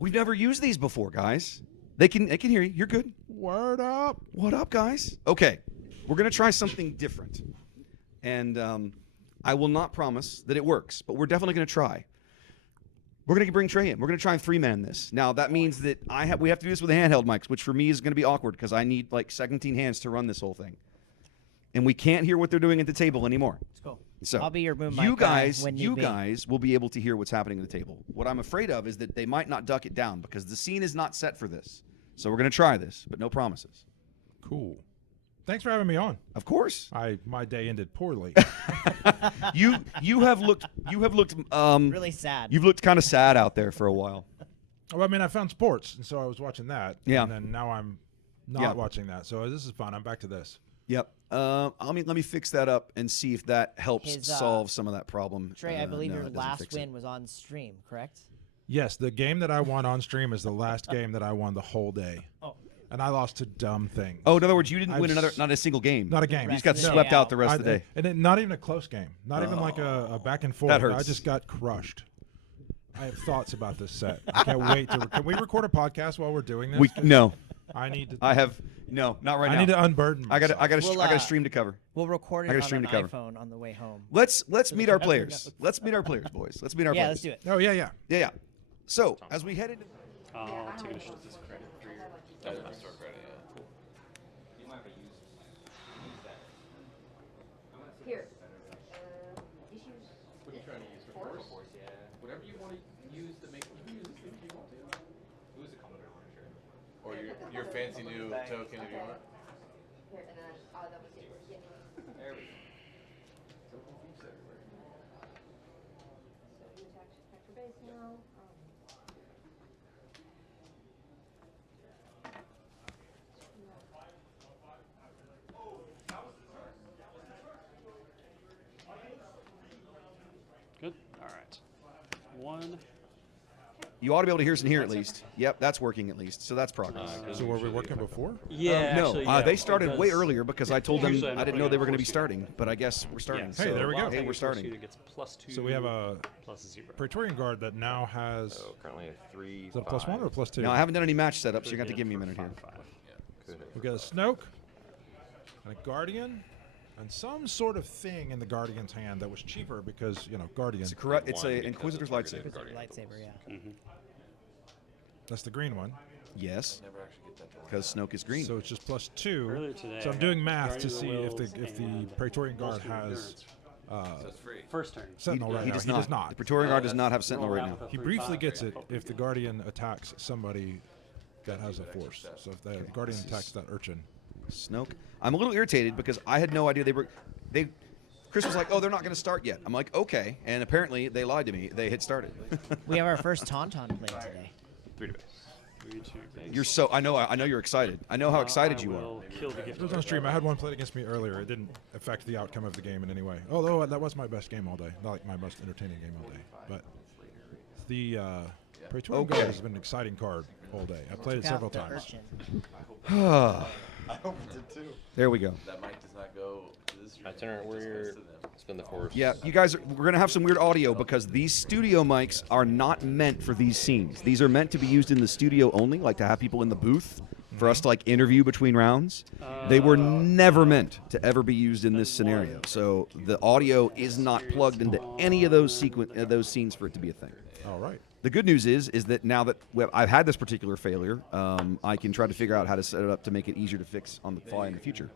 We've never used these before, guys. They can hear you. You're good. Word up. What up, guys? Okay, we're going to try something different. And I will not promise that it works, but we're definitely going to try. We're going to bring Trey in. We're going to try and three-man this. Now, that means that we have to do this with handheld mics, which for me is going to be awkward because I need like 17 hands to run this whole thing. And we can't hear what they're doing at the table anymore. Let's go. So I'll be your boom mic you guys, guy when you need be. guys will be able to hear what's happening at the table. What I'm afraid of is that they might not duck it down because the scene is not set for this. So we're going to try this, but no promises. Cool. Thanks for having me on. Of course. My day ended poorly. You have looked Really sad. You've looked kind of sad out there for a while. Well, I mean, I found sports, and so I was watching that. Yeah. And then now I'm not watching that. So this is fun. I'm back to this. Yep. Let me fix that up and see if that helps solve some of that problem. Trey, I believe no, your it doesn't last fix it. win was on stream, correct? Yes, the game that I won on stream is the last game that I won the whole day. Oh. And I lost to dumb things. Oh, in other words, you didn't win not a single game. Not a game. You just got Rest of the swept day out out. the rest of the day. Not even a close game. Not even like a back and forth. That hurts. I just got crushed. I have thoughts about this set. I can't wait to. Can we record a podcast while we're doing this? No. I need to. I have no, not right now. I need to unburden I myself. got We'll, a stream to cover. We'll record I it got a on stream an to cover. iPhone on the way home. Let's meet our never players. knows. Let's meet our players, boys. Let's meet our Yeah, players. let's do it. Oh yeah. Yeah. So as we head into I'll take a shot this credit for your store credit, yeah. Here. Issues. What are you trying to use for force? Yeah. Whatever you want to use to make, you can use this thing if you want to. Who's the Commodore Manager? Or your fancy new token if you want. Here, and then that was yours. Yeah. There we go. So confused everywhere. So you attack for base now. Good. All right. One. You ought to be able to hear us in here at least. Yep, that's working at least. So that's progress. So were we working before? Yeah. No, actually, yeah, they started way because earlier because I told them usually I'm I didn't putting know they on were going to be force starting, but I guess we're starting. Yeah. So, Hey, there we go. Hey, we're starting. Gets +2. So we have a +0. Praetorian Guard that now has. So currently a 3. Is that a +1 or a +2? Now I haven't done any match setups, so you're going to have to give me a minute here. We got a Snoke and a Guardian and some sort of thing in the Guardian's hand that was cheaper because Guardian. It's correct. It's a Inquisitor's lightsaber. Lightsaber, yeah. That's the green one. Yes, Never actually get that to work. because Snoke is green. So it's just +2. Earlier today, So I I'm doing got math to Guardian of see the if Wills the and Praetorian Guard Bolster has Endurance. So it's free. First turn. Sentinel right he now. does He not. does not. The Praetorian Guard does not have Sentinel Roll right out now. the He briefly 3/5. gets it if the Guardian attacks somebody that has a force. So if the Guardian attacks that urchin. Snoke. I'm a little irritated because I had no idea they. Chris was like, "Oh, they're not going to start yet." I'm like, "Okay," and apparently they lied to me. They had started. We have our first Tauntaun play today. 3 to base. 3 to base. You're so. I know you're excited. I know how excited I you are. will kill the gift It was on stream. I had one played against me earlier. It didn't affect the outcome of the game in any way. Although that was my best game all day. Not like my most entertaining game all day. But the Praetorian Guard has been an exciting card all day. I played it Took out several the times. urchin. I hope it did too. There we go. That mic does not go to this room. Itinerant Warrior, spin the force. Yeah, you guys, we're going to have some weird audio because these studio mics are not meant for these scenes. These are meant to be used in the studio only, like to have people in the booth for us to like interview between rounds. They were never meant to ever be used in this scenario. So the audio is not plugged into any of those those scenes for it to be a thing. All right. The good news is that now that I've had this particular failure, I can try to figure out how to set it up to make it easier to fix on the fly in the future.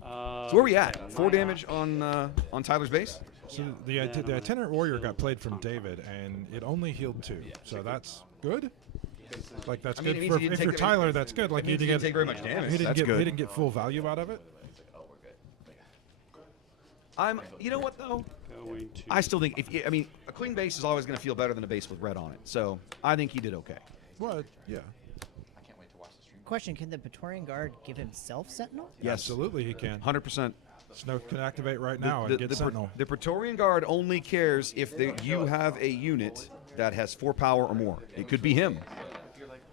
So where are we at? 4 damage on Tyler's base? So the Itinerant Warrior got played from David, and it only healed 2. So that's good. Like that's I mean, it good means for he didn't if take you're any- Tyler. That's good. Like It means he didn't take very much damage. He didn't That's get good. he didn't get full value out of it. You know what though? Going to. I still think a clean base is always going to feel better than a base with red on it. So I think he did okay. Well, yeah, I can't wait to watch the stream. Question: Can the Praetorian Guard give himself Sentinel? Yes, absolutely he can. 100%. Snoke can activate right now and get Sentinel. The Praetorian Guard only cares if you have a unit that has 4 power or more. It could be him.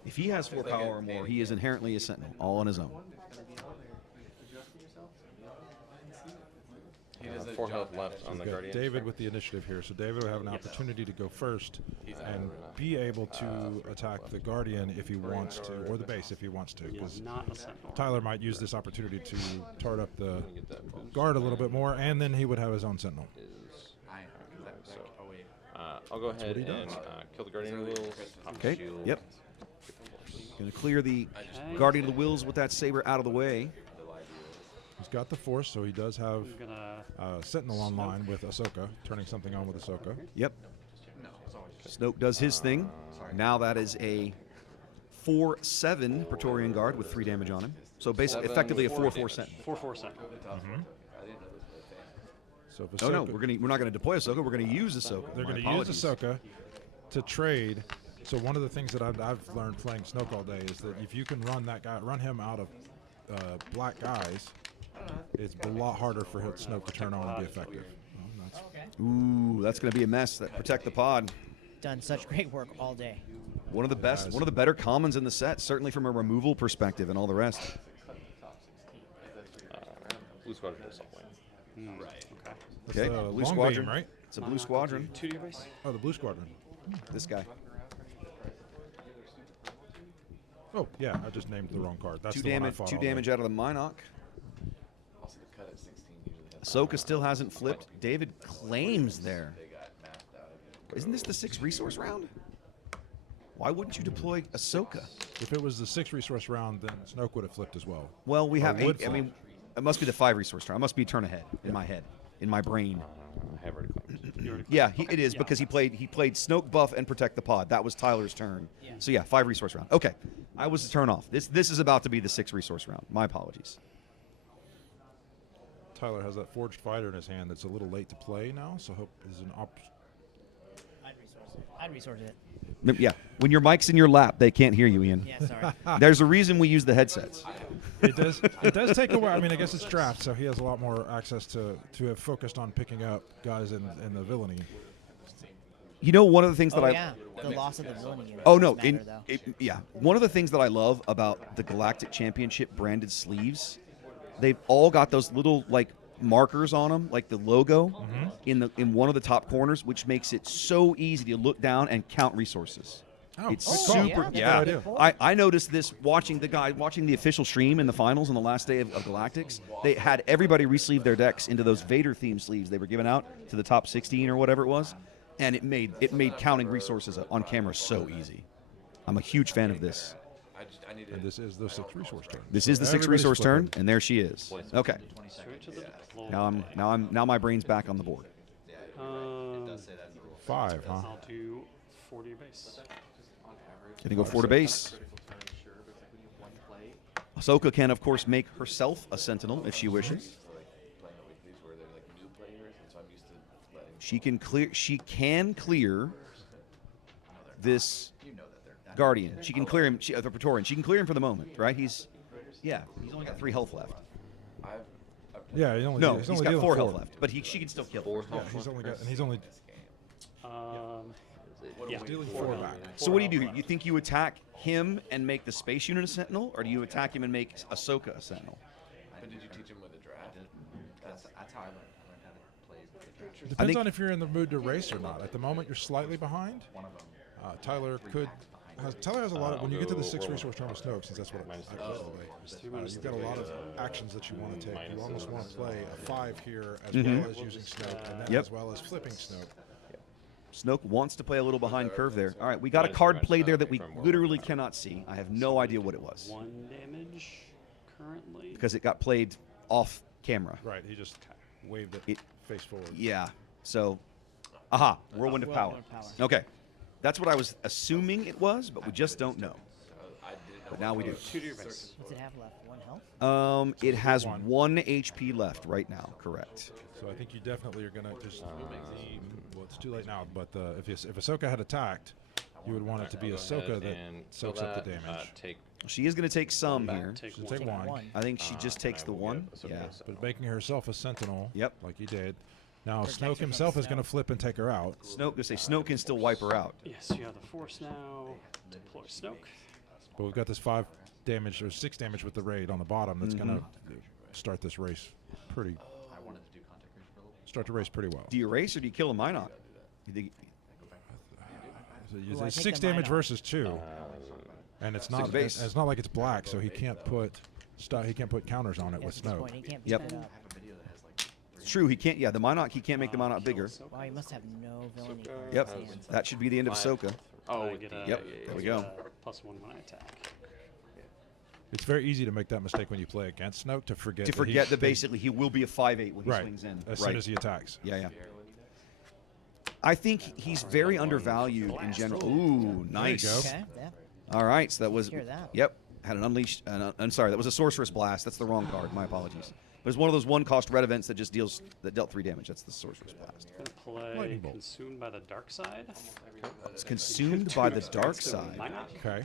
If he has 4 power or more, he is inherently a Sentinel, all on his own. He doesn't 4 health left on the We've got Guardian. David with the initiative here, so David will have an opportunity to go first and be able to attack the Guardian if he wants to, or the base if he wants to. 'Cause Not a Sentinel. Tyler might use this opportunity to tart up the guard a little bit more, and then he would have his own Sentinel. I'll go ahead he and does. kill the Guardian of the Wheels. Pop Okay. shield. Yep. Going to clear the Guardian of the Wills with that saber out of the way. He's got the Force, so he does have I'm gonna Sentinel online with Ahsoka, turning something on with Ahsoka. Yep. Snoke does his thing. Now that is a 4/7 Praetorian Guard with 3 damage on him. So basically, effectively a 4/4 Sentinel. 4/4 Sentinel. So if Oh no, Ahsoka- we're not going to deploy Ahsoka. We're going to use Ahsoka. They're My going to use apologies. Ahsoka to trade. So one of the things that I've learned playing Snoke all day is that if you can run him out of black guys, it's a lot harder for Snoke to turn on and be effective. Oh, that's- Ooh, that's going to be a mess. That protect the pod. Done such great work all day. One of the best, one of the better commons in the set, certainly from a removal perspective, and all the rest. Blue Squadron does all win. Right. Okay. that's Okay, the Blue long Squadron. beam, right? It's a Blue Squadron. 2 to your base. Oh, the Blue Squadron. This guy. Oh, yeah, I just named the wrong card. That's 2 the one I damage. fought 2 all day. damage out of the Minoc. Also, the cut at 16 usually has Ahsoka still hasn't flipped. David claims there. Isn't this the 6 resource round? Why wouldn't you deploy Ahsoka? If it was the 6 resource round, then Snoke would have flipped as well. Well, we Or have. would I flip. mean, it must be the 5 resource turn. I must be a turn ahead in my head, in my brain. I have already claimed. You already Yeah, okay, it is yeah. because he played Snoke buff and protect the pod. That was Tyler's turn. Yeah. So yeah, 5 resource round. Okay, I was the turn off. This is about to be the 6 resource round. My apologies. Tyler has that Forged Fighter in his hand that's a little late to play now, so hope is an I'd resource it. Yeah, when your mic's in your lap, they can't hear you, Ian. Yeah, sorry. There's a reason we use the headsets. It does take a while. I mean, I guess it's draft, so he has a lot more access to have focused on picking up guys in the villainy. You know, one of the things that Oh I yeah, the loss of the villainy unit. Oh no! does matter, though. Yeah, one of the things that I love about the Galactic Championship branded sleeves, they've all got those little like markers on them, like the logo in one of the top corners, which makes it so easy to look down and count resources. Oh, It's good call. super. Yeah, that's Yeah, a good point. I noticed this watching the official stream in the finals on the last day of Galactics. They had everybody resleeve their decks into those Vader themed sleeves they were giving out to the top 16 or whatever it was, and it made counting resources on camera so easy. I'm a huge fan of this. And this is the 6 resource turn. This is the 6 Everybody's resource turn, flipping. and there she is. Okay, Straight to the deploy. now my brain's back on the board. 5, huh? I'll do 4 to your base. Gonna go 4 to base. Ahsoka can, of course, make herself a Sentinel if she wishes. She can clear this Guardian. She can clear him. The Praetorian. She can clear him for the moment, right? He's only got 3 health left. Yeah, he's only No, he's he's only got dealing 4 4 health left, but she can still kill him. Yeah, he's only Yeah. dealing 4 back. So what do you do here? You think you attack him and make the space unit a Sentinel, or do you attack him and make Ahsoka a Sentinel? But did you teach him with a draft? That's how I learned how to play. Depends think- on if you're in the mood to race or not. At the moment, you're slightly behind. Tyler has a lot of, when you get to the 6 resource turn with Snoke, since that's what I played all day, you've got a lot of actions that you want to take. You almost want to play a 5 here as well as using Snoke, and then Yep. as well as flipping Snoke. Snoke wants to play a little behind curve there. All right, we got a card played there that we literally cannot see. I have no idea what it was 1 damage currently. because it got played off camera. Right, he just waved it, It- face forward. Yeah. So, aha, Whirlwind of Power. Whirlwind of Power. Okay. That's what I was assuming it was, but we just don't know. But now we do. 2 to your base. What's it have left? 1 health? It has One. 1 HP left right now, correct. So I think you definitely are going to just, well, it's too late now, but if Ahsoka had attacked, you would want it to be I'll go Ahsoka ahead that and soaks kill up the that, damage. Take She is going to take some here. Take She'll 1. take one. I think she just takes the 1. Yeah. But making herself a sentinel, Yep. like he did. Now Protects her Snoke from himself is Snoke. going to flip and take her out. Snoke can still wipe her out. Yes, you have the Force now. Deploy Snoke. But we've got this 5 damage or 6 damage with the raid on the bottom that's going to start this race pretty. I wanted to do contact race for a little start to race pretty well. Do you race or do you kill a Minot? You think, So Ooh, it's I a take 6 the damage Minot. versus 2, and it's not base. it's not like it's black, so he can't put counters on it Yeah, with at this Snoke. point, he can't beat Yep. that up. it's true. He can't. Yeah, the Minot. He can't make the Minot bigger. Wow, he must have no villainy cards in Yep. his hand. That should be the end of Ahsoka. Oh, I with get the, a, Yep, there we go. +1 when I attack. It's very easy to make that mistake when you play against Snoke to forget To forget that basically he will be a 5/8 when he right swings in. as right. soon as he attacks. Yeah. I think he's very undervalued in general. Ooh, nice. go. Okay, yeah. All right, so that was. Hear that. Yep, had an unleashed. I'm sorry, that was a sorceress blast. That's the wrong card. My apologies. But it's one of those one-cost red events that just dealt 3 damage. That's the sorceress blast. Gonna play Lightning bolt. Consumed by the Dark Side. It's consumed by the dark side. Minot. Okay.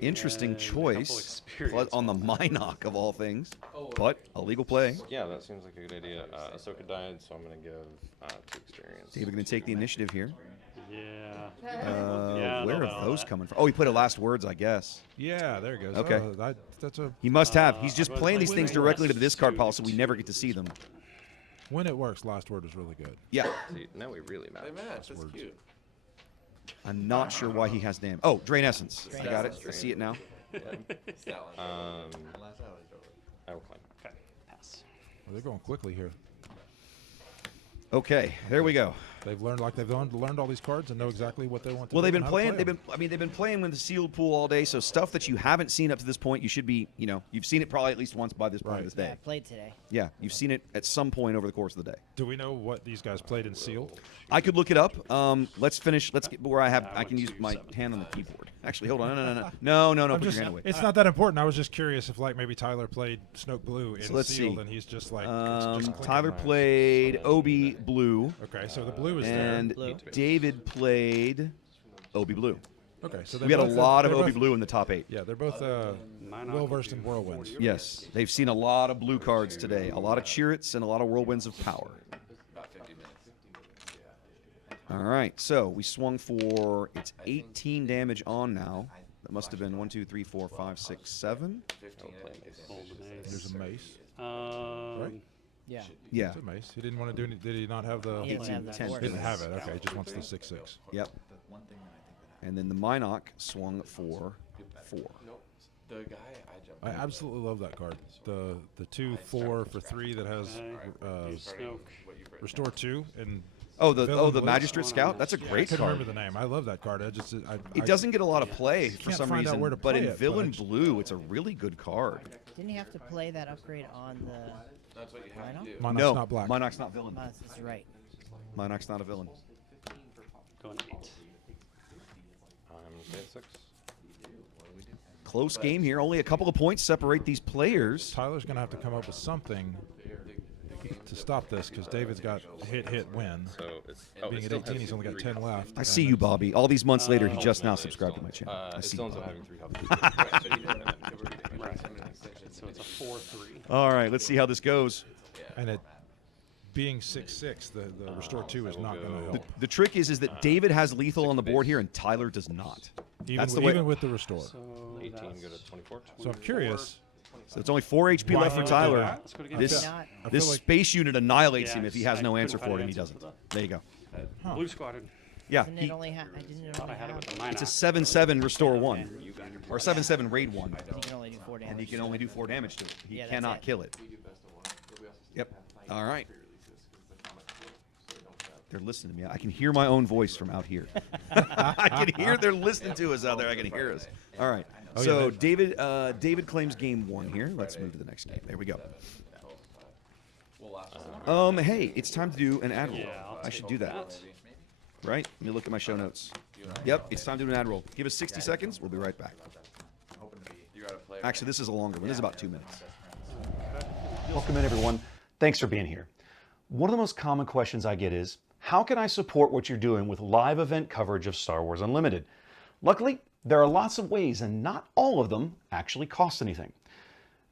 Interesting And a couple choice experience on the Minot of all things, but a legal play. Yeah, that seems like a good idea. Ahsoka died, so I'm going to give 2 experience. David going to take the initiative here. Yeah. Where no, are no, those that- coming from? Oh, he put a last words, I guess. Yeah, there it goes. Okay. That's a He must have. He's I just was playing like, these things wait, directly to that's the discard two, pile, so we never get to see them. when it works. Last word was really good. Yeah, See, now we really match. They match. That's words. cute. I'm not sure why he has damage. Oh, Drain Essence. I got it. I see it now. Statline. I will claim. Okay. Pass. Well, they're going quickly here. Okay, there we go. They've learned learned all these cards and know exactly what they want to Well, do. they've been and how to playing. play They've 'em. been. They've been playing with the sealed pool all day. So stuff that you haven't seen up to this point, you should be. You've seen it probably at least once by this point of this Yeah, I day. played today. Yeah, you've seen it at some point over the course of the day. Do we know what these guys played in sealed? I could look it up. Let's finish. Let's get where I went can use to my 17. hand on the keyboard. Actually, hold on. No. I'm Put just- your hand away. It's not that important. I was just curious if maybe Tyler played Snoke Blue in So let's sealed see. and he's just like it's just clicking. Tyler played Obi Blue, Okay, so the blue is and Blue. David played Obi Blue. there. Okay, so We had a lot of they're Obi both- Blue in the top 8. Yeah, they're both Minot well versed in whirlwinds. Yes, they've seen a lot of blue cards today. A lot of Chirrits and a lot of Whirlwinds of Power. About 50 minutes. All right, so we swung for it's 18 damage on now. That must have been 1, 2, 3, 4, 5, 6, 7. 15 Golden Ace. There's a mace. Um, Yeah. Yeah. It's a mace. He didn't want to do any. Did he not have the? He didn't have the 10. force. Didn't have it. Okay, he just wants the 6/6. Yep. And then the Minot swung for 4. The guy I jumped. I absolutely love that card. The 2/4 for 3 that has Snoke. restore 2 and Oh, the Villain Blue. Magistrate Scout. That's a I great couldn't card. remember the name. I love that card. It doesn't get a lot of play for can't some find out reason, where to but play in it, but Villain I just- Blue, it's a really good card. Didn't he have to play that upgrade on the? That's what you have Minot? to do. Monarch's No, not black. Monarch's not villain. This is right. Monarch's not a villain. Going 8. I'm staying 6. Close game here. Only a couple of points separate these players. Tyler's gonna have to come up with something to stop this because David's got hit, win. So it's Being it at still 18, has he's only got 3 10 left. I see you, Bobby. All these months later, he just now ultimately, subscribed to my it's channel. I It see still you, ends up Bobby. having 3 copies. Right. So it's a 4-3. All right, let's see how this goes. And it being 6/6, the restore 2 is will not go- going to The, help. the trick is that David has lethal on the board here and Tyler does not. Even, That's the with, way. even with the restore. So 18 that's go to 24. So I'm curious. So it's only 4 HP Why left for not do Tyler. that? Let's go to game This two. Not. I this feel like space unit annihilates Yeah, him if he I has no couldn't answer find for it an and he answer doesn't. for There you go. Blue squatted. Yeah, Didn't he- it only have? I didn't Thought I only had it have. with the Minot. it's a 7/7 restore 1 And you got your or 7/7 raid 1, He can only do 4 damage. and he can only do 4 damage to it. He Yeah, that's cannot it. kill it. Yep. All right. They're listening to me. I can hear my own voice from out here. I can hear they're listening to us out there. I can hear us. All right. Oh, yeah, So they- David claims game 1 here. Let's move to the next game. There we go. Well, last Hey, it's time to do an ad roll. Yeah, I'll I take should do that. that. Right? Let me look at my show notes. Yep, it's time to do an ad roll. Give us 60 seconds. We'll be right back. you got to play. Actually, this is a longer one. This is about 2 minutes. Welcome in, everyone. Thanks for being here. One of the most common questions I get is, how can I support what you're doing with live event coverage of Star Wars Unlimited? Luckily, there are lots of ways, and not all of them actually cost anything.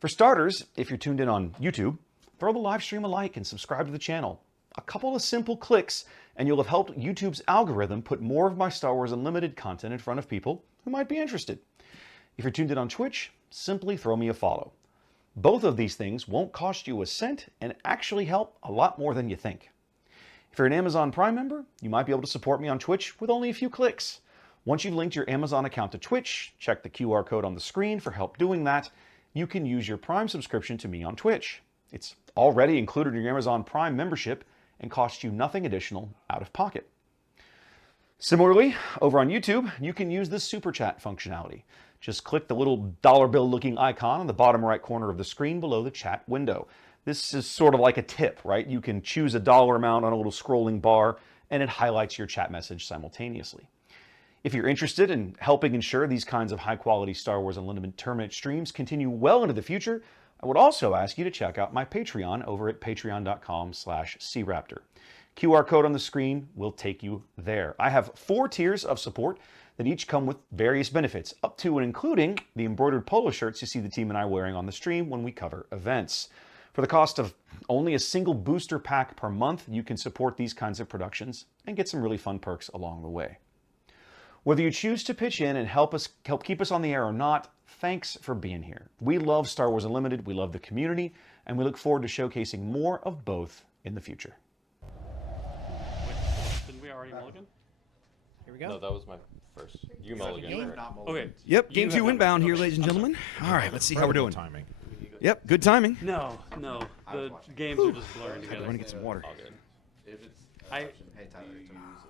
For starters, if you're tuned in on YouTube, throw the live stream a like and subscribe to the channel. A couple of simple clicks, and you'll have helped YouTube's algorithm put more of my Star Wars Unlimited content in front of people who might be interested. If you're tuned in on Twitch, simply throw me a follow. Both of these things won't cost you a cent and actually help a lot more than you think. If you're an Amazon Prime member, you might be able to support me on Twitch with only a few clicks. Once you've linked your Amazon account to Twitch, check the QR code on the screen for help doing that. You can use your Prime subscription to me on Twitch. It's already included in your Amazon Prime membership and costs you nothing additional out of pocket. Similarly, over on YouTube, you can use the Super Chat functionality. Just click the little dollar bill looking icon on the bottom right corner of the screen below the chat window. This is sort of like a tip, right? You can choose a dollar amount on a little scrolling bar and it highlights your chat message simultaneously. If you're interested in helping ensure these kinds of high quality Star Wars Unlimited tournament streams continue well into the future, I would also ask you to check out my Patreon over at patreon.com/craptor. QR code on the screen will take you there. I have 4 tiers of support that each come with various benefits, up to and including the embroidered polo shirts you see the team and I wearing on the stream when we cover events. For the cost of only a single booster pack per month, you can support these kinds of productions and get some really fun perks along the way. Whether you choose to pitch in and help keep us on the air or not, thanks for being here. We love Star Wars Unlimited, we love the community, and we look forward to showcasing more of both in the future. Didn't we already mulligan? Here we go. No, that was my first. You mulligan. game? Okay. Yep, You game have 2 not- inbound here, okay, ladies and I'm gentlemen. All right, let's see how we're Incredible doing. timing. Yep, good timing. No, the games are just blurring I'm together. going to get some water. All good. If it's I Hey, Tyler.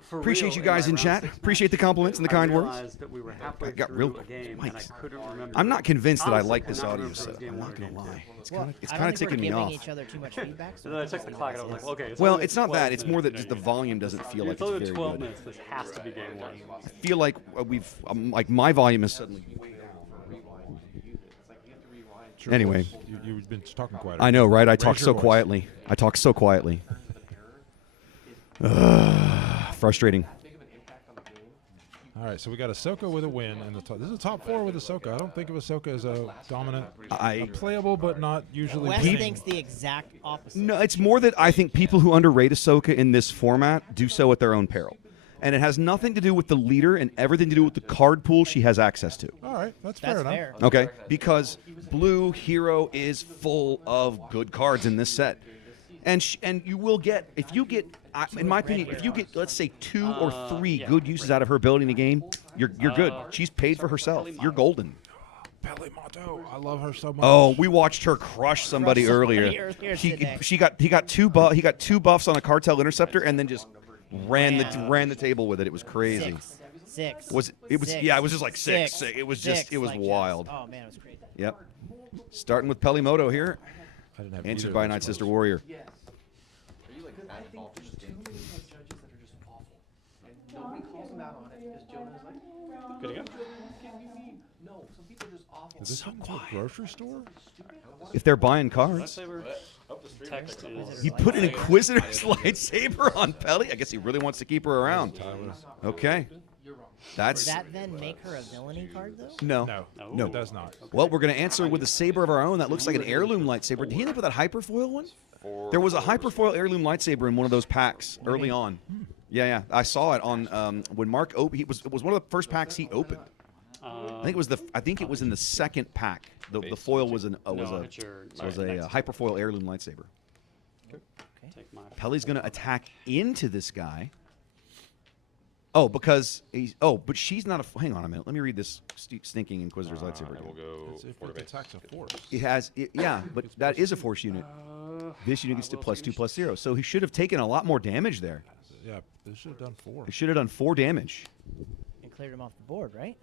for Appreciate real, you in guys my in round chat. 6 match, Appreciate the compliments and the kind I words. realized that we were halfway I got through real a game and I mics. couldn't remember. I'm not convinced that I Honestly, like this could not audio remember if it was setup. game I'm one not or going to game lie. two. It's Well, kind of I don't think ticking me we're off. giving each other too much feedback. And then I checked the clock and I was like, okay. It's Well, only it's not 12 that. It's more that minutes, just the volume doesn't feel like It's it's only very 12 good. minutes. This has to be game one. I feel like like my volume is suddenly. Anyway, You've been talking quiet. I know, right? I Raise talk your so voice. quietly. I talk so quietly. Frustrating. All right, so we got Ahsoka with a win, and this is a top 4 with Ahsoka. I don't think of Ahsoka as a dominant, a playable, but not usually. Wes winning. thinks the exact opposite. No, it's more that I think people who underrate Ahsoka in this format do so at their own peril. And it has nothing to do with the leader and everything to do with the card pool she has access to. All right, that's That's fair enough. fair. Okay? Because Blue Hero is full of good cards in this set. And you will get, if you get, in my opinion, if you get, let's say, 2 or 3 good uses out of her ability in a game, you're good. She's paid for herself. You're golden. Pele Motto, I love her so much. Oh, we watched her crush somebody earlier. today. He got two buffs on a cartel interceptor and then just ran the table with it. It was crazy. Six. Was it was Six. yeah, it was just like six. Six. It was Six, just like wild. Oh man, it was crazy. Yep. Starting with Pelimoto here, I didn't have answered either by of Night those Sister moves. Warrior. Good to go. Is this in the grocery store? If they're buying cards, Lightsaber text is. he put an Inquisitor's lightsaber on Peli. I guess he really wants to keep her around. Okay. Does That's that then make her a villainy card though? no. No, it does not. Well, we're going to answer with a saber of our own. That looks like an heirloom lightsaber. Did he end up with that hyperfoil one? There was a hyperfoil heirloom lightsaber in one of those packs early on. Yeah. I saw it on when Mark opened. It was one of the first packs he opened. I think it was in the second pack. The foil was a hyperfoil heirloom lightsaber. Take my. Peli's going to attack into this guy. Oh, because he's. Oh, but she's not a. Hang on a minute. Let me read this stinking Inquisitor's lightsaber. And we'll go It's if 4 to it base. attacks a force. It has. Yeah, but that is a force unit. This unit gets to +2/+0. So he should have taken a lot more damage there. Yeah, they should have done 4. He should have done 4 damage. And cleared him off the board, right?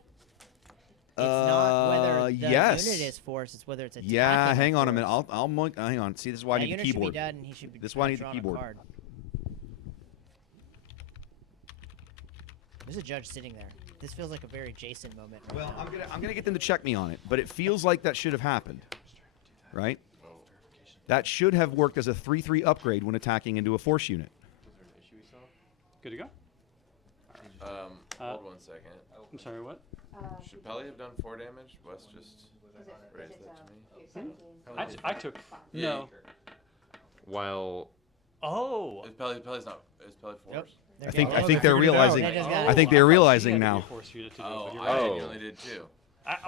It's not whether the yes. unit is force; it's whether it's attacking. Yeah, hang on a minute. force. Hang on. See, this is why I That need the unit should be keyboard. dead, and he should be. This is why I need the drawn a keyboard. card. There's a judge sitting there. This feels like a very Jason moment. Right Well, now. I'm gonna get them to check me on it, but it feels like that should have happened, right? That should have worked as a 3/3 upgrade when attacking into a force unit. Good to go. Hold 1 second. I'm sorry. What? Should Peli have done 4 damage? Wes just raised that to me. I took. No. While Oh. Is Peli's not? Is Peli force? Yep. There I you think go. I think they they're figured it out. realizing. They just got I it. think I they're thought she realizing had to be now. a force unit to do it, Oh, but you're I right. Oh. genuinely did too.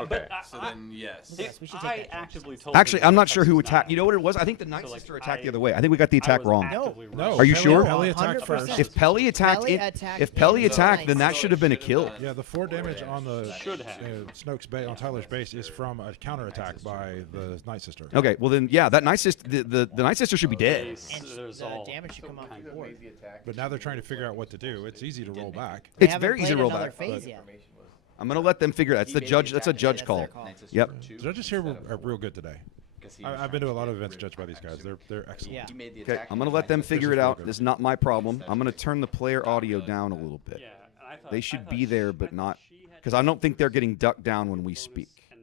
But So then, yes. Yes, we should take I that. actively told Actually, him I'm that not sure who Texas attacked. not You know what it was? I think the Night So, like, Sister attacked the I- other way. I think we got the I attack was wrong. actively No. Are you Pelly- sure? Pelly attacked 100%. first. If Pelly attacked, Pelly attacked if Pelly in attacked, the then that Night should have been a Sister. kill. Yeah, the 4 damage on the Should have. Snoke's base on Tyler's base is from a counterattack by the Night Sister. Okay, well then, yeah, that Night Sister, the Night Sister should be dead. And There's the all damage should come off the board. But now they're trying to figure out what to do. It's easy to roll back. They It's haven't very easy to played roll another back. phase yet. I'm gonna let them figure. That's the judge. That's a judge That's call. their call. Yep. Judges here are real good today. I've been to a lot of events judged by these guys. They're excellent. Yeah. He made the Okay, attack. I'm gonna let them figure it real out. good. This is not my problem. I'm gonna turn the player audio down a little bit. Yeah, and I thought, They I should thought be there, she- but I thought not she had because I don't think they're getting ducked down when we bonus, speak. And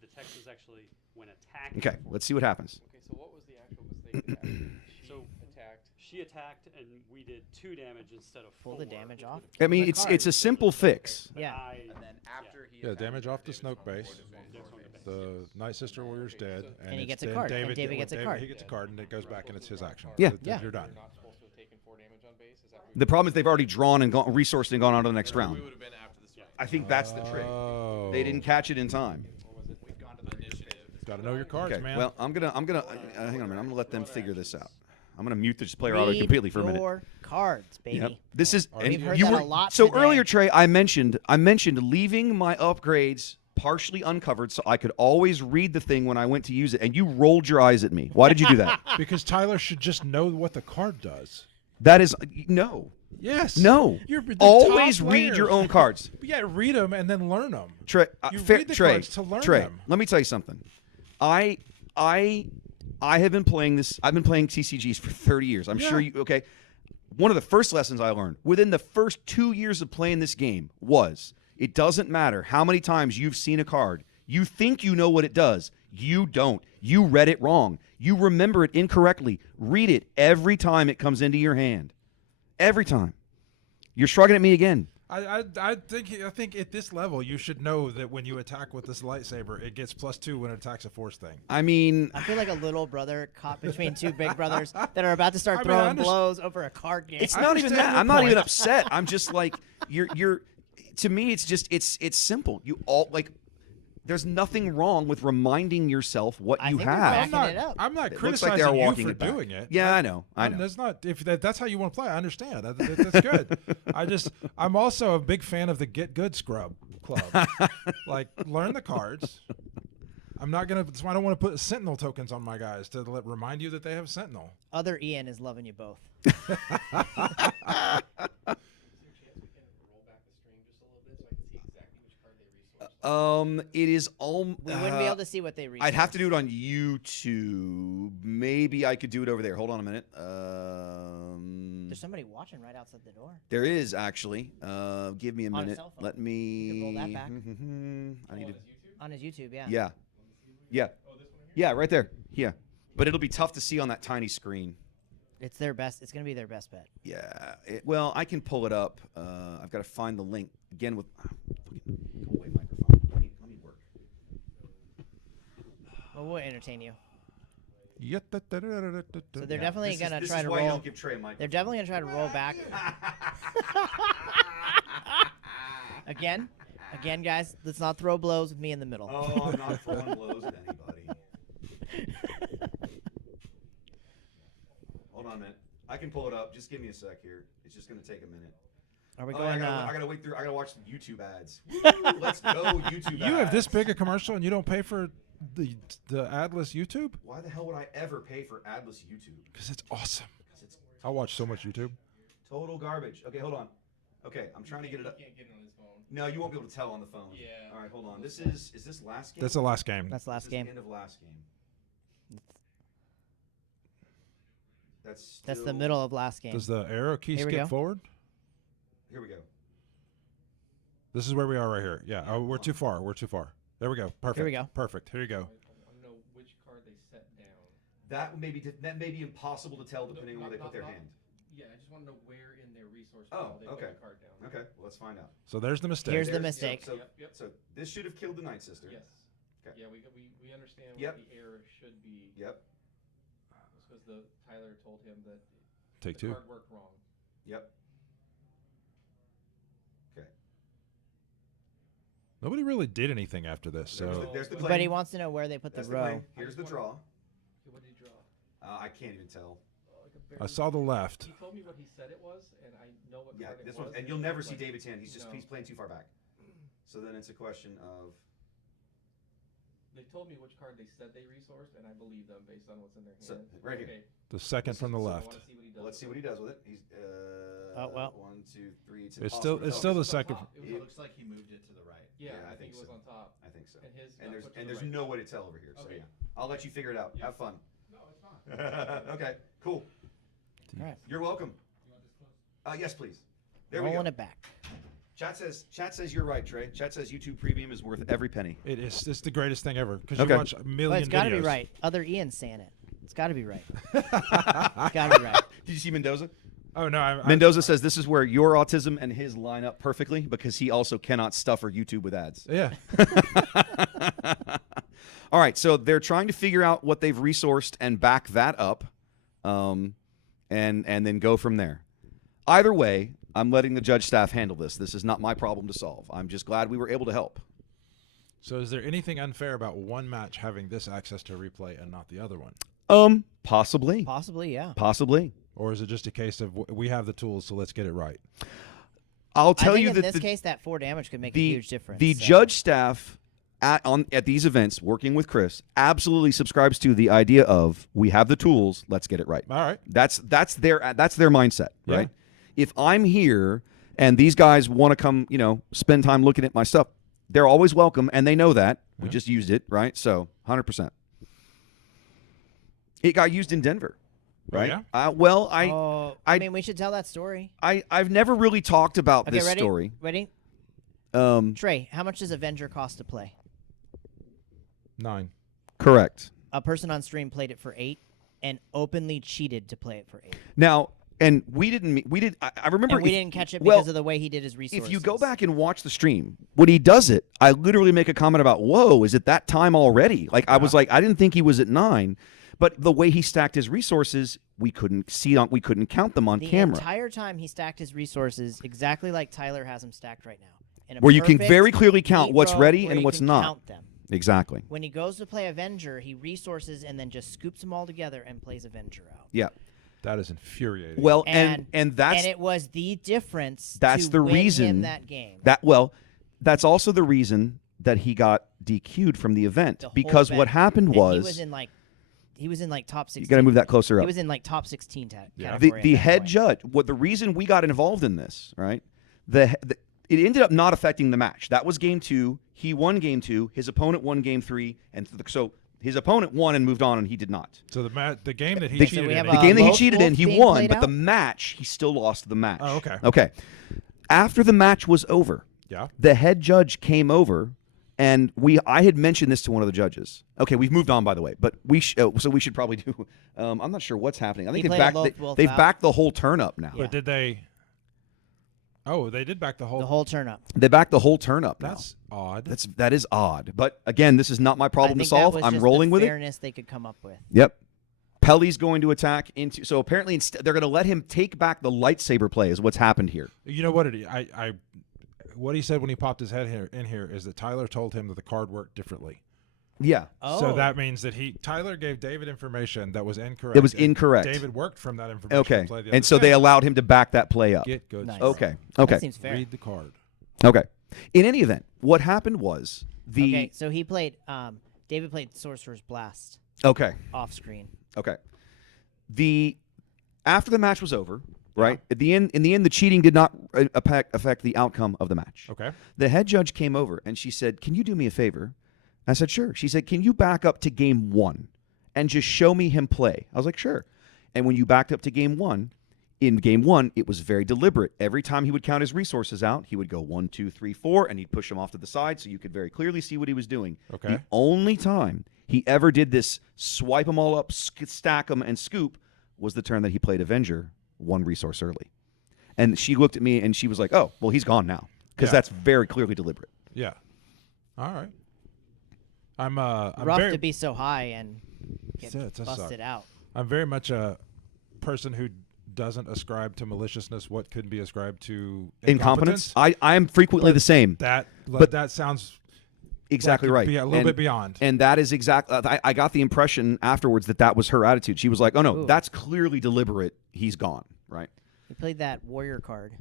the text was actually when attacking. Okay, let's see what happens. Okay, so what was the actual mistake that happened? So Attacked. she attacked, and we did 2 damage instead of 4. Pull the damage off. I mean, the it's card. a simple fix. But Yeah. And then after he Yeah, attacked, damage off the Snoke base. That's on the base. The Night Sister Warrior's dead, And he it's gets a then card, and David, David gets a David- card. He gets a card, and it goes back, and it's his action. Yeah. Yeah. You're done. You're not supposed to have taken 4 damage on base? Is that what The problem is they've already drawn and gone, resourced and gone on to the next round. We would have been after this fight. I think that's the trick. Oh. They didn't catch it in time. Got to know your cards, Okay. man. Well, I'm gonna hang on a minute. I'm gonna let them figure this out. I'm gonna mute this player audio Read completely for a minute. your cards, baby. Yep. This is We've and heard you that were a lot so today. earlier, Trey. I mentioned leaving my upgrades partially uncovered so I could always read the thing when I went to use it, and you rolled your eyes at me. Why did you do that? Because Tyler should just know what the card does. That is no, Yes. no. You're the Always top read your layer. own cards. Yeah, read them and then learn them. Trey, You fair, read the Trey, cards to learn Trey, them. let me tell you something. I have been playing this. I've been playing TCGs for 30 years. I'm sure you. Okay. One of the first lessons I learned within the first 2 years of playing this game was it doesn't matter how many times you've seen a card. You think you know what it does. You don't. You read it wrong. You remember it incorrectly. Read it every time it comes into your hand. Every time. You're shrugging at me again. I think at this level you should know that when you attack with this lightsaber, it gets +2 when it attacks a force thing. I mean, I feel like a little brother caught between 2 big brothers that are about to start I mean, throwing I underst- blows over a card game. it's I not even understand that. your I'm not even point. upset. I'm just like you're. To me, it's just it's simple. You all like. There's nothing wrong with reminding yourself what I you think they're have. backing it up. I'm not It looks criticizing like they're you walking for it back. doing it. Yeah, I know. I know. That's not if that's how you want to play. I understand. That's good. I'm also a big fan of the Get Good Scrub Club. Like learn the cards. I'm not gonna. That's why I don't want to put Sentinel tokens on my guys to remind you that they have Sentinel. Other Ian is loving you both. It is all. We wouldn't be able to see what they read. I'd have to do it on YouTube. Maybe I could do it over there. Hold on a minute. There's somebody watching right outside the door. There is actually. Give me a On a minute. cell phone. Let me. You can roll that back. I need to. On his YouTube, yeah. Yeah. Yeah. Yeah, right there. Yeah. But it'll be tough to see on that tiny screen. It's their best. It's gonna be their best bet. Yeah. Well, I can pull it up. I've got to find the link again with. Go away, microphone. Let me work. Well, we'll entertain you. So So they're definitely gonna this try is to why you roll. don't give Trey a microphone. They're definitely gonna try to roll back. Again, guys. Let's not throw blows with me in the middle. Oh, I'm not throwing blows at anybody. Hold on a minute. I can pull it up. Just give me a sec here. It's just going to take a minute. Are we Oh, going? I gotta wait through. I gotta watch some YouTube ads. Woo, let's go YouTube. You have this ads. big a commercial and you don't pay for the adless YouTube? Why the hell would I ever pay for adless YouTube? Because it's awesome. 'Cause it's I watch so much YouTube. total garbage. Okay, hold on. Okay, I'm trying to get it up. Can't get it on his phone. No, you won't be able to tell on the phone. Yeah. All right, hold on. Is this last game? That's the last game. That's This last is game. The end of last game. That's the still- middle of last game. Does the arrow key Here we skip go. forward? Here we go. This is where we are right here. Yeah. Oh, we're too far. We're too far. There we go. Perfect. Here we go. Perfect. Here you go. I want to know which card they set down. That may be impossible to tell depending on where they put their hand. Yeah, I just want to know where in their resource Oh, pile they okay. put the card down. Okay, well, let's find out. So there's the mistake. Here's the There's- mistake. So, Yep. so this should have killed the Night Sister. Yes. Okay. Yeah, we understand Yep. what the error should be. Yep. Because the Tyler told him that Take the two. card worked wrong. Yep. Okay. Nobody really did anything after this. So There's the But claim. he wants to know where they put the That's row. claim. Here's the draw. What did he draw? I can't even tell. I saw the left. He told me what he said it was, and I know what Yeah, card this it one, was. and it you'll never was see like, David's hand. He's no. playing too far back. So then it's a question of. They told me which card they said they resourced, and I believe them based on what's in their hand. So, right here. Okay, The second from the so I left. wanna see what he does. Let's see what he does with it. He's Oh, well. 1, 2, 3. It's impossible to still tell. the second. It looks like he moved it to the right. Yeah, Yeah, I I think think it was so. on top. I think so. And his And got there's put to and the there's right. no way to tell over here. So Okay. yeah, I'll let you figure it out. Yeah. Have fun. No, it's fine. Okay, cool. All right. You're welcome. You want this close? Yes, please. There we Rolling go. it back. Chat says you're right, Trey. Chat says YouTube Premium is worth every penny. It is. It's the greatest thing ever because Okay. you watch a million Well, it's got to videos. be right. Other Ian's saying it. It's got to be right. It's got to be right. Did you see Mendoza? Oh no, Mendoza says this is where your autism and his line up perfectly because he also cannot stuffer YouTube with ads. Yeah. All right, so they're trying to figure out what they've resourced and back that up, and then go from there. Either way, I'm letting the judge staff handle this. This is not my problem to solve. I'm just glad we were able to help. So is there anything unfair about one match having this access to replay and not the other one? Possibly. Possibly, yeah. Possibly. Or is it just a case of we have the tools, so let's get it right? I'll I tell think you in that this case, that 4 damage could make a the huge difference. the so. judge staff at these events, working with Chris, absolutely subscribes to the idea of we have the tools, let's get it right. All right. That's their mindset, Yeah. right? If I'm here and these guys want to come, spend time looking at my stuff, they're always welcome, and they know that. We Yeah. just used it, right? So 100%. It got used in Denver, right? yeah? I mean, we should tell that story. I've never really talked about Okay, this ready? story. Ready? Trey, how much does Avenger cost to play? 9. correct. A person on stream played it for 8 and openly cheated to play it for 8. Now, and we did. I remember And we if- didn't catch it well, because of the way he did his resources. If you go back and watch the stream, when he does it, I literally make a comment about, "Whoa, is it that time already?" Like I was like, I didn't think he was at 9, but the way he stacked his resources, we couldn't count them on the camera. entire time he stacked his resources exactly like Tyler has them stacked right now. In a Where you can perfect very clearly count neat what's row ready where and you what's can not. Count them. Exactly. When he goes to play Avenger, he resources and then just scoops them all together and plays Avenger out. Yeah. That is infuriating. Well, And that's it was the difference. that's to the win reason him that game. That's also the reason that he got DQ'd from the event The whole because what event. happened And was he was in like top 16. you got to move that closer up. He was in like top 16 Yeah. category. the at that head point. judge. The reason we got involved in this, right? It ended up not affecting the match. That was game 2. He won game 2. His opponent won game 3, and so his opponent won and moved on, and he did not. So the game that he The- cheated we in. have The game that he Wolf cheated in, he being won, played but the out? match, he still lost the match. Oh, okay. Okay. After the match was over, Yeah. the head judge came over, and I had mentioned this to one of the judges. Okay, we've moved on, by the way, but so we should probably do. I'm not sure what's happening. I think He they've played backed Wolf they've out. backed the whole turn up now. Yeah. But did they? Oh, they did back the whole. The whole turn up. They backed the whole turn up now. That's odd. That is odd. But again, this is not my problem I to think that solve. was I'm just rolling the with it. fairness they could come up with. Yep. Pelly's going to attack into. So apparently, they're going to let him take back the lightsaber play. Is what's happened here. You know what? What he said when he popped his head in here is that Tyler told him that the card worked differently. Yeah. Oh. So that means that Tyler gave David information that was incorrect. It was and incorrect. David worked from that information. to Okay. play the And other so they game. allowed him to back that play up. Get good. Nice. stuff. Okay. That Okay. seems fair. Read the card. Okay. In any event, what happened was Okay, so he played. David played Sorcerer's Blast Okay. off screen. Okay. After the match was over, right? At the end, in the end, the cheating did not affect the outcome of the match. Okay. The head judge came over and she said, "Can you do me a favor?" I said, "Sure." She said, "Can you back up to game 1 and just show me him play?" I was like, "Sure." And when you backed up to game 1, in game 1, it was very deliberate. Every time he would count his resources out, he would go 1, 2, 3, 4, and he'd push them off to the side so you could very clearly see what he was doing. Okay. The only time he ever did this swipe them all up, stack them, and scoop was the turn that he played Avenger, 1 resource early. And she looked at me and she was like, "Oh, well, he's gone now." Because Yeah. that's very clearly deliberate. Yeah. All right. I'm Rough very, to be so high and get It's a suck. busted out. I'm very much a person who doesn't ascribe to maliciousness what could be ascribed to Incompetence. I am frequently the same. But that sounds exactly like right. a little bit beyond. And that is exactly. I got the impression afterwards that was her attitude. She was like, "Oh no, Ooh. that's clearly deliberate. He's gone." Right. He played that warrior card.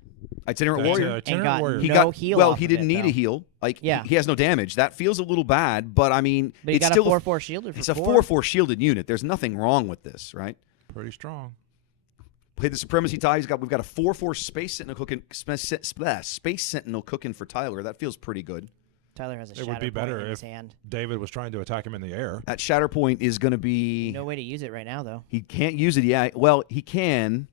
Itinerant warrior. And got He no got heal well. off He of didn't it, need though. a heal. Like Yeah. he has no damage. That feels a little bad, but I mean, But he it's got still a 4/4 shielded for It's a 4. 4/4 shielded unit. There's nothing wrong with this, right? Pretty strong. Played the Supremacy tie. We've got a 4/4 Space Sentinel cooking. Space Sentinel cooking for Tyler. That feels pretty good. Tyler has a It shatter would be point better in if his hand. David was trying to attack him in the air. That Shatterpoint is going to be. No way to use it right now, though. He can't use it. Yeah. Well, he can,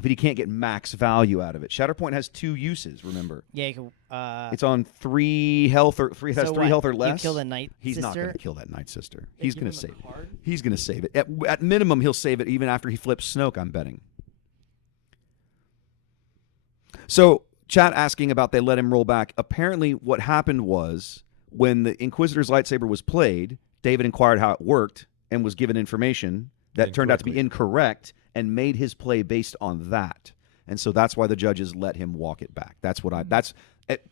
but he can't get max value out of it. Shatterpoint has 2 uses. Remember. Yeah, you can, It's on 3 health or 3 has so 3 what? health or You less. kill the Night He's not going Sister? to kill that Night Sister. They He's give going to him a save it. card? He's going to save it. At minimum, he'll save it even after he flips Snoke. I'm betting. So, chat asking about they let him roll back. Apparently, what happened was when the Inquisitor's lightsaber was played, David inquired how it worked and was given information that turned out to be incorrect and made his play based on that. And so that's why the judges let him walk it back. That's what that's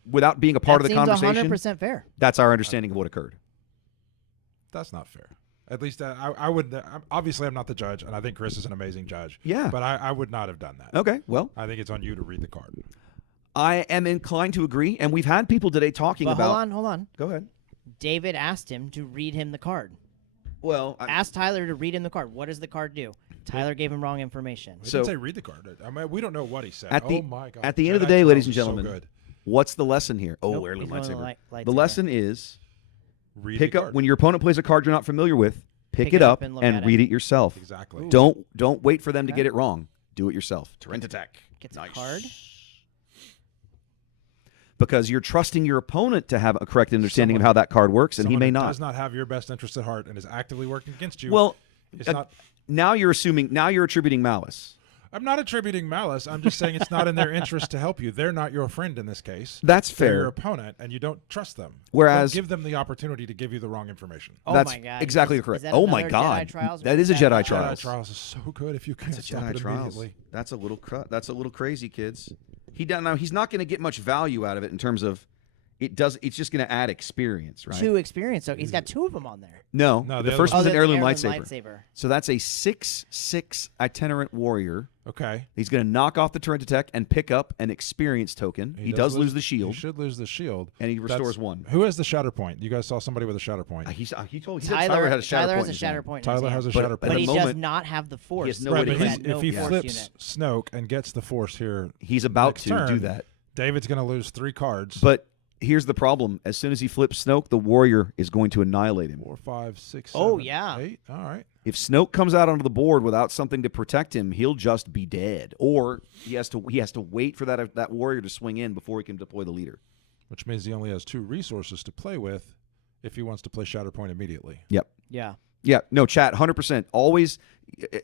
without being a part of the conversation. 100% fair. That's our understanding of what occurred. That's not fair. At least I would. Obviously, I'm not the judge, and I think Chris is an amazing judge. Yeah. But I would not have done that. Okay, well. I think it's on you to read the card. I am inclined to agree, and we've had people today talking But about. hold on. Go ahead. David asked him to read him the card. Well, asked Tyler to read him the card. What does the card do? Tyler gave him wrong information. He didn't say read the card. I mean, we don't know what he said. Oh my God. At the end of the Jedi day, ladies and Charles is so gentlemen, good. what's the lesson here? Oh, Nope, heirloom he's going to lightsaber. lightsaber. The lesson is Read pick the up card. when your opponent plays a card you're not familiar with. Pick it up and look at read it yourself. Exactly. Ooh. Don't wait for them to get it wrong. Do it yourself. Torrent attack. Gets a card. Because you're trusting your opponent to have a correct understanding of how that card works, and he Someone may who not. does not have your best interest at heart and is actively working against you. Well, it's not. now you're attributing malice. I'm not attributing malice. I'm just saying it's not in their interest to help you. They're not your friend in this case. That's They're fair. your opponent, and you don't trust them. Whereas- don't give them the opportunity to give you the wrong information. Oh That's my God. exactly Is correct. that Oh my another God, Jedi Trials, or that is a Jedi Jedi Trials. Trials is so good if you can That's a stop Jedi it Trials. immediately. That's a little crazy, kids. Now he's not going to get much value out of it in terms of it does. It's just going to add experience, right? 2 experience. So he's got 2 of them on there. No, No, the the first other one's one- an Oh, the heirloom heirloom lightsaber. lightsaber. So that's a 6/6 itinerant warrior. Okay. He's going to knock off the Torrent attack and pick up an experience token. He does lose the shield. He should lose the shield. And he restores 1. Who has the shatter point? You guys saw somebody with a shatter point. He said Tyler had a shatter Tyler point. has in a his shatter hand. point. Tyler has a shatter point. But he does moment, not have the force. has no Right, way to but hit He's it. got no if he force flips unit. Snoke and gets the force here, He's about next to do turn, that. David's going to lose 3 cards. But here's the problem. As soon as he flips Snoke, the warrior is going to annihilate him. 4, 5, 6, Oh, 7, yeah. 8. All right. If Snoke comes out onto the board without something to protect him, he'll just be dead. Or he has to wait for that warrior to swing in before he can deploy the leader. Which means he only has 2 resources to play with if he wants to play Shatterpoint immediately. Yep. Yeah. Yeah. No, chat, 100%. Always,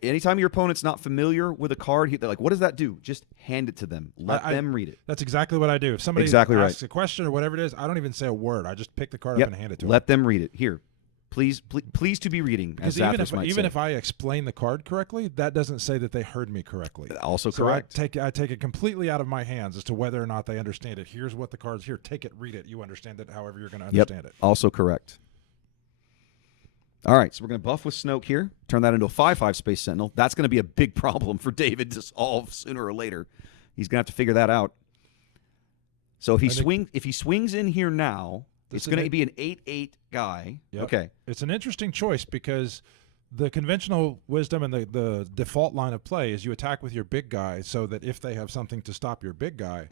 anytime your opponent's not familiar with a card, they're like, what does that do? Just hand it to them. Let them read it. That's exactly what I do. If somebody Exactly asks right. a question or whatever it is, I don't even say a word. I just pick the card up and hand it to them. Let them read it. Here. Please to be reading, as Because Zathras might even say. if I explain the card correctly, that doesn't say that they heard me correctly. Also So correct. I take it completely out of my hands as to whether or not they understand it. Here's what the card's here. Take it, read it. You understand it however you're going to understand it. Also correct. All right, so we're going to buff with Snoke here. Turn that into a 5/5 Space Sentinel. That's going to be a big problem for David to solve sooner or later. He's going to have to figure that out. So if he swings in here now, it's going to be an 8/8 guy. Yep. Okay. It's an interesting choice because the conventional wisdom and the default line of play is you attack with your big guy so that if they have something to stop your big guy,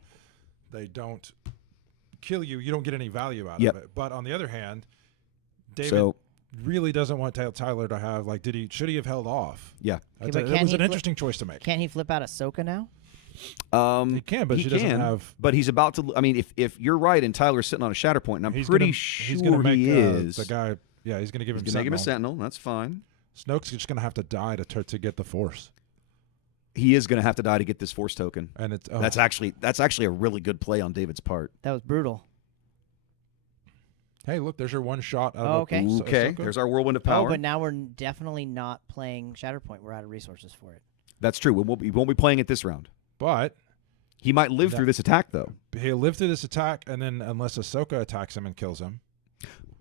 they don't kill you. You don't get any value out of it. But on the other hand, David really doesn't want Tyler to have, like, should he have held off? Yeah. That was an interesting choice to make. Can he flip out Ahsoka now? He can, but she doesn't have. But he's about to. I mean, if you're right, and Tyler's sitting on a shatter point, and I'm He's pretty gonna sure make, he is. the guy. Yeah, he's going to give him. He's going to make him a Sentinel. That's fine. Snoke's just going to have to die to get the Force. He is going to have to die to get this Force token, and it's that's actually a really good play on David's part. That was brutal. Hey, look, there's your one shot. Okay. Okay, there's our whirlwind of power. Oh, but now we're definitely not playing Shatterpoint. We're out of resources for it. That's true. We won't be playing it this round. But He might live through this attack, though. he'll live through this attack, and then unless Ahsoka attacks him and kills him.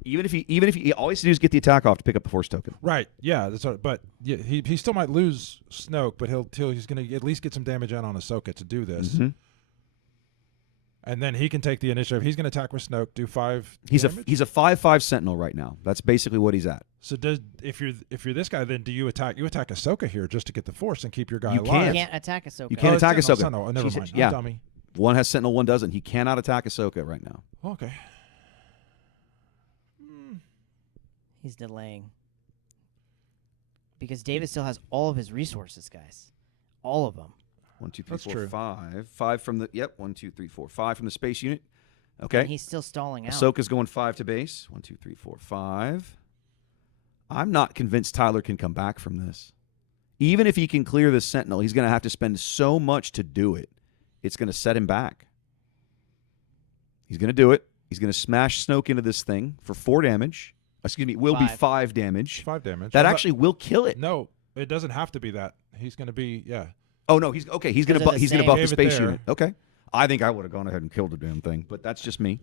Even if he all he has to do is get the attack off to pick up the Force token. Right. Yeah. That's what, but yeah, he still might lose Snoke, but he's going to at least get some damage out on Ahsoka to do this. Mhm. And then he can take the initiative. He's going to attack with Snoke, do 5 He's damage. a 5/5 Sentinel right now. That's basically what he's at. So if you're this guy, then do you attack Ahsoka here just to get the Force and keep your guy You alive? You can't attack Ahsoka. You can't attack Ahsoka. Sentinel. Never She's- mind. I'm yeah. dummy. One has Sentinel, one doesn't. He cannot attack Ahsoka right now. Okay. He's delaying. Because David still has all of his resources, guys. All of them. 1, 2, 3, That's 4, true. 5. 5 from the 1, 2, 3, 4. 5 from the space unit. Okay. And he's still stalling out. Ahsoka's going 5 to base. 1, 2, 3, 4, 5. I'm not convinced Tyler can come back from this. Even if he can clear this Sentinel, he's going to have to spend so much to do it. It's going to set him back. He's going to do it. He's going to smash Snoke into this thing for 4 damage. Excuse me, will be 5 damage. 5 damage. That actually will kill it. No, it doesn't have to be that. He's going to be Oh no, he's okay. He's going to Because they're the buff the same. Leave it space there. unit. Okay. I think I would have gone ahead and killed the damn thing, but that's just me.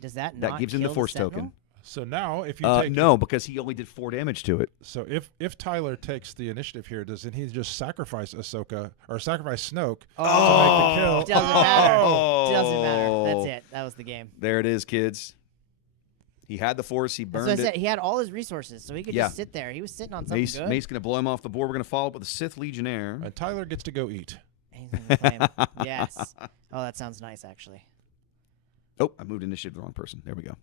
Does that That not gives him the kill Force Sentinel? token. So now if you take No, because he only did 4 damage to it. So if Tyler takes the initiative here, doesn't he just sacrifice Ahsoka or sacrifice Snoke to make the kill? Doesn't matter. Doesn't matter. That's it. That was the game. There it is, kids. He had the Force. He That's burned what I said. it. He had all his resources, so he could Yeah. just sit there. He was sitting on something Mace good. going to blow him off the board. We're going to follow up with the Sith Legionnaire. And Tyler gets to go eat. And he's gonna play him. Yes. Oh, that sounds nice, actually. Oh, I moved initiative to the wrong person. There we go.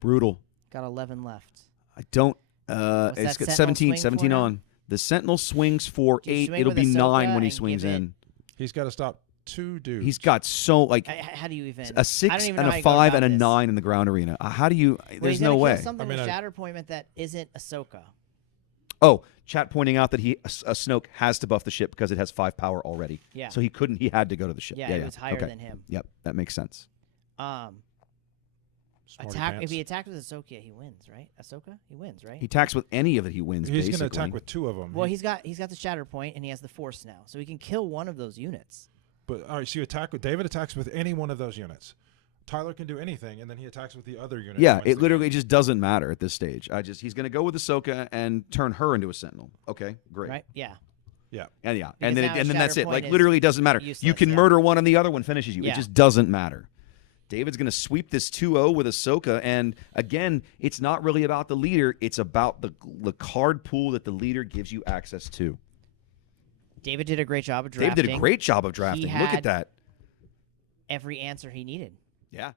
Brutal. Got 11 left. I don't. What's It's that got Sentinel 17, swing for 17 now? on. The Sentinel swings for Do you 8. swing It'll with be Ahsoka 9 when he and swings give it- in. He's got to stop 2 dudes. He's got so like How do you even? a I 6 don't even and know a how you go 5 about and a this. 9 in the ground arena. How do you? Well, There's he's no gonna way. kill something I mean, with I- Shatter Appointment that isn't Ahsoka. Oh, chat pointing out that Snoke has to buff the ship because it has 5 power already. Yeah. So he couldn't. He had to go to the ship. Yeah, he was higher okay. than him. Yep, that makes sense. Smarty Attack. If pants. he attacks with Ahsoka, he wins, right? Ahsoka, he wins, right? He attacks with any of it. He wins. He's going to attack with 2 of them. Well, he's got the Shatter Point and he has the Force now, so he can kill one of those units. But all right, so you attack with David attacks with any one of those units. Tyler can do anything, and then he attacks with the other unit. Yeah, once it they- literally just doesn't matter at this stage. He's going to go with Ahsoka and turn her into a Sentinel. Okay, great. Right? Yeah. Yeah. And Because and now then that's Shatter it. Point Like is literally doesn't matter. You useless, can yeah. murder one and the other one finishes you. Yeah. It just doesn't matter. David's going to sweep this 2-0 with Ahsoka, and again, it's not really about the leader. It's about the card pool that the leader gives you access to. David did a great job of drafting. David did a great job of drafting. Look at had- that. Every answer he needed. Yeah.